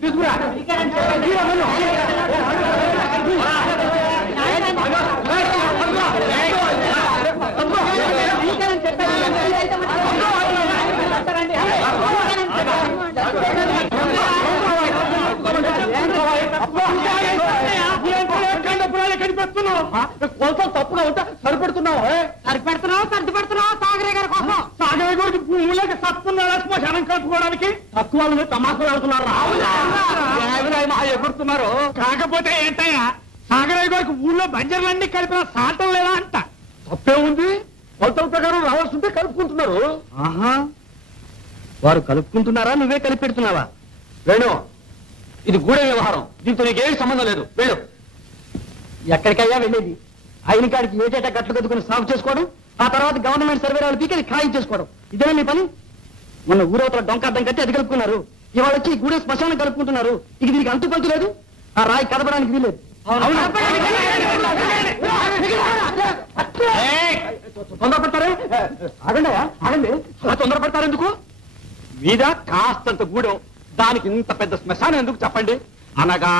తీసుకురా కొంచెం తప్పుగా ఉంటా సరిపెడుతున్నావు సరిపెడుతున్నావు సాగరే గారి కోసం సాగరే గారికి భూములకి తప్పున్నారా శ్మశానం కలుపుకోవడానికి తక్కువ తమాషలు ఆడుతున్నారు ఎగురుతున్నారు. కాకపోతే ఏంటయ్యా సాగరయ్య గారికి ఊళ్ళో బంజర్లన్నీ కలిపిన సాటం లేదా అంట. తప్పే ఉంది, కొలతల ప్రకారం రావాల్సింటే కలుపుకుంటున్నారు. ఆహా, వారు కలుపుకుంటున్నారా నువ్వే కలిపి పెడుతున్నావా? వేణు, ఇది గూడే వ్యవహారం, దీంతో నీకేమీ సంబంధం లేదు. వెళ్ళు. ఎక్కడికయ్యా వెళ్ళేది? అయిన కాడికి ఏటేటా గట్లు కట్టుకుని సాగు చేసుకోవడం, ఆ తర్వాత గవర్నమెంట్ సర్వేరాలు పీకి ఖాయం చేసుకోవడం, ఇదేనా మీ పని? మొన్న ఊరవతల డొంకార్థం కట్టి అది కలుపుకున్నారు, ఇవాళ వచ్చి గూడే శ్మశానం కలుపుకుంటున్నారు. ఇక దీనికి అంతు పంతు లేదు, ఆ రాయి కదపడానికి వీలేదు. తొందరపడతారే? ఆగండి ఆగండి, అలా తొందరపడతారు ఎందుకు? మీద కాస్తంత గూడెం, దానికి ఇంత పెద్ద శ్మశానం ఎందుకు చెప్పండి? అనగా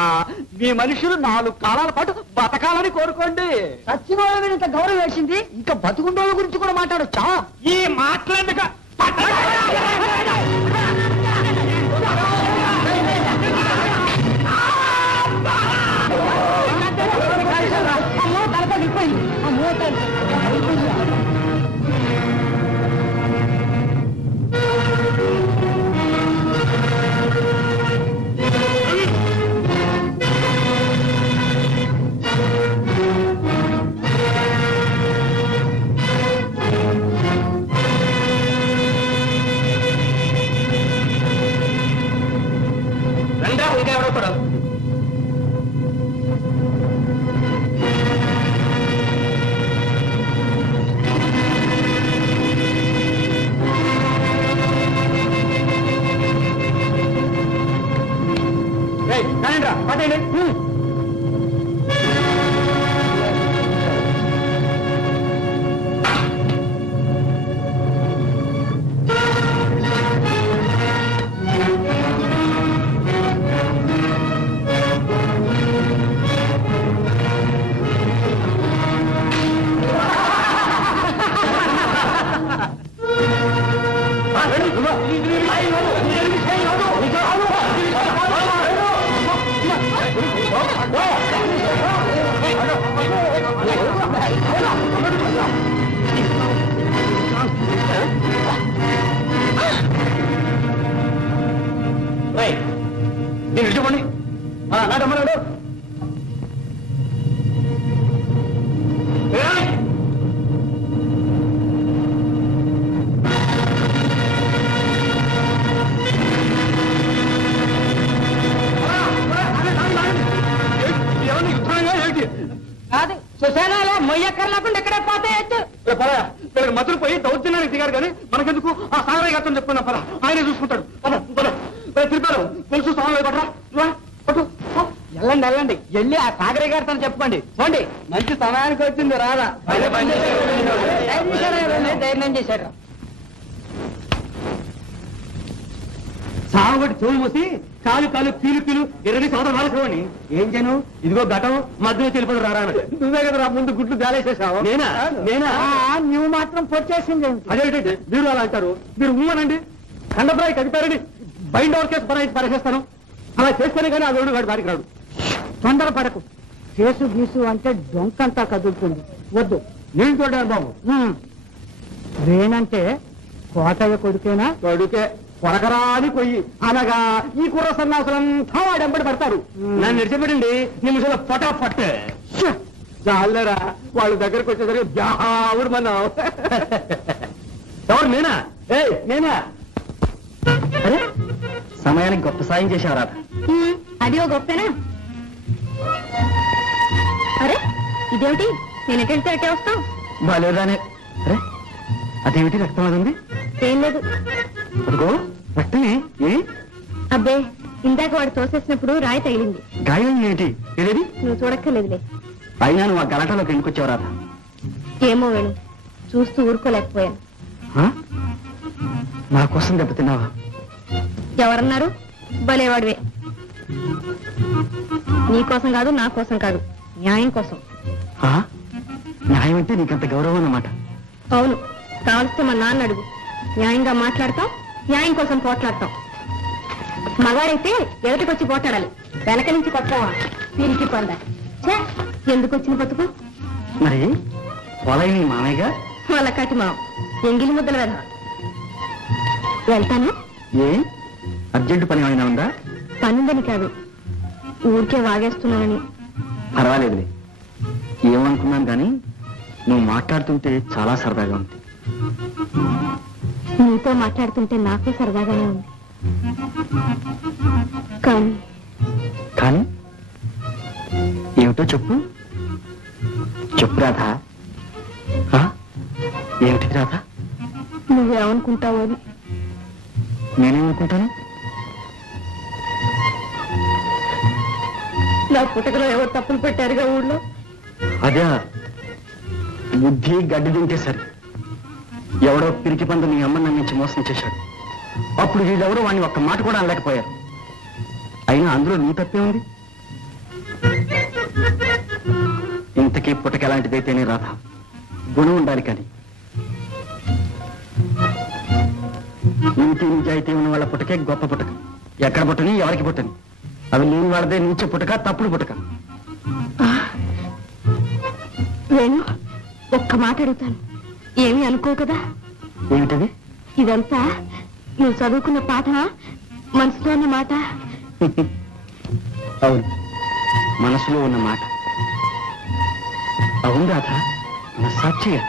మీ మనుషులు 4 కాలాల పాటు బతకాలని కోరుకోండి. సచ్చిన వాళ్ళ మీద ఇంత గౌరవం వేసింది, ఇంకా బతుకుండోళ్ళ గురించి కూడా మాట్లాడొచ్చా? ఈ మాట్లాడక నిజమండి నాటమ్మన్నాడు. కాదు, సుశానాలే మొయ్యక్కర్లేకుండా ఇక్కడే పోతాయచ్చు. మధురు పోయి దౌర్జన్యానికి దిగారు కానీ మనకెందుకు? ఆ సాగరయ్య గారితో చెప్పుకున్నాం పద, ఆయనే చూసుకుంటాడు. తిరిపారు తెలుసు సాగరయ్య పట్రా. వెళ్ళండి వెళ్ళండి, వెళ్ళి ఆ సాగరయ్య గారితో చెప్పుకోండి. పోండి, మంచి సమయానికి వచ్చింది రాదా. ధైర్యం చేశారు. సాగుబడి చెవులు మూసి కాలు కాలు పీలు పీలు 20 సంవత్సరాలు వాడుకోండి. ఏం చేయను? ఇదిగో ఘటం మధ్యలో తెలిపడు రారా. నువ్వే కదా ముందు గుడ్లు జాలేసేసావు. నేనా నేనా? నువ్వు మాత్రం పొచ్చేసింది. అదేంటంటే మీరు అలా అంటారు? మీరు ఊమనండి, ఖండప్రాయి కదిపారండి, బైండ్ ఓవర్ కేసు పరేస్తాను. అలా చేస్తేనే కానీ ఆ వేడు వాడి బారికి రాడు. తొందరపడకు, కేసు గీసు అంటే డొంకంతా కదులుతుంది. వద్దు, నేను చూడాను బాబు. వేనంటే కోటయ్య కొడుకేనా? కొడుకే, కొరకరాని కొయ్యి. అనగా ఈ కుర్ర సన్నాసులంతా వాడెంబడి పడతారు. నన్ను నిడిచిపెట్టండి, నిమిషంలో పట్ట. చాలరా, వాళ్ళ దగ్గరకు వచ్చేసరికి బ్యావుడు మనం. ఎవరు? నేనా? నేనా? అరే, సమయానికి గొప్ప సాయం చేశావు రాధ. అది ఓ గొప్పనా? అరే ఇదేమిటి, నేను ఎటెళ్తే అట్టే వస్తావు? బాలేదానే. అరే, అదేమిటి రక్తం అది ఉంది? ఏం లేదు. అదిగో రక్తమే. అబ్బే ఇందాక వాడు తోసేసినప్పుడు రాయి తగిలింది. గాయం ఏంటి ఏదేది? నువ్వు చూడక్కర్లేదులే. అయినా నువ్వు ఆ గలాటాలోకి ఎందుకు వచ్చావు రాధ? ఏమో వేణు, చూస్తూ ఊరుకోలేకపోయాను. నా కోసం దెబ్బతిన్నావా? ఎవరన్నారు? భలేవాడివే. నీ కోసం కాదు, నా కోసం కాదు, న్యాయం కోసం. న్యాయం అంటే నీకంత గౌరవం అన్నమాట. అవును, కావలిస్తే మా నాన్న అడుగు. న్యాయంగా మాట్లాడతాం, న్యాయం కోసం పోట్లాడతాం. మగాడైతే ఎదుటికొచ్చి పోట్లాడాలి, వెనక నుంచి కొట్టవా తిరిగి పొందా. ఎందుకు వచ్చిన బతుకు? మరి పొలై నీ మామయ్యగా వాళ్ళ కాటి మా ఎంగిలి ముద్దలు వెళ్దా. వెళ్తాను. ఏ అర్జెంటు పని ఏమైనా ఉందా? పనుందని కాదు, ఊరికే వాగేస్తున్నానని. పర్వాలేదులే, ఏమనుకున్నాను కానీ నువ్వు మాట్లాడుతుంటే చాలా సరదాగా ఉంది. నీతో మాట్లాడుతుంటే నాకు సరదాగానే ఉంది. కానీ కానీ ఏమిటో చెప్పు. చెప్పు రాధా. ఏమిటి రాధా? నువ్వేమనుకుంటావు అని. నేనేమనుకుంటాను? నా పుట్టకలో ఎవరు తప్పులు పెట్టారుగా ఊళ్ళో. అదే బుద్ధి గడ్డి తింటే సరే. ఎవడో పిరికి పండు నీ అమ్మ నుంచి మోసం చేశాడు. అప్పుడు వీళ్ళెవరో వాడిని ఒక్క మాట కూడా అనలేకపోయారు. అయినా అందులో నీ తప్పే ఉంది. ఇంతకీ పుట్టక ఎలాంటిదైతేనే రాధా, గుణం ఉండాలి. కానీ నీతి నిజాయితీ ఉన్న వాళ్ళ పుట్టకే గొప్ప పుట్టక. ఎక్కడ పుట్టని, ఎవరికి పుట్టని, అవి లేని వాళ్ళదే నీచే పుట్టక, తప్పుడు పుట్టక. నేను ఒక్క మాట అడుగుతాను, ఏమీ అనుకో కదా? ఏమిటది? ఇదంతా నువ్వు చదువుకున్న పాఠ, మనసులో ఉన్న మాట? అవును, మనసులో ఉన్న మాట. అవును రాధ, మన సాక్షిగా.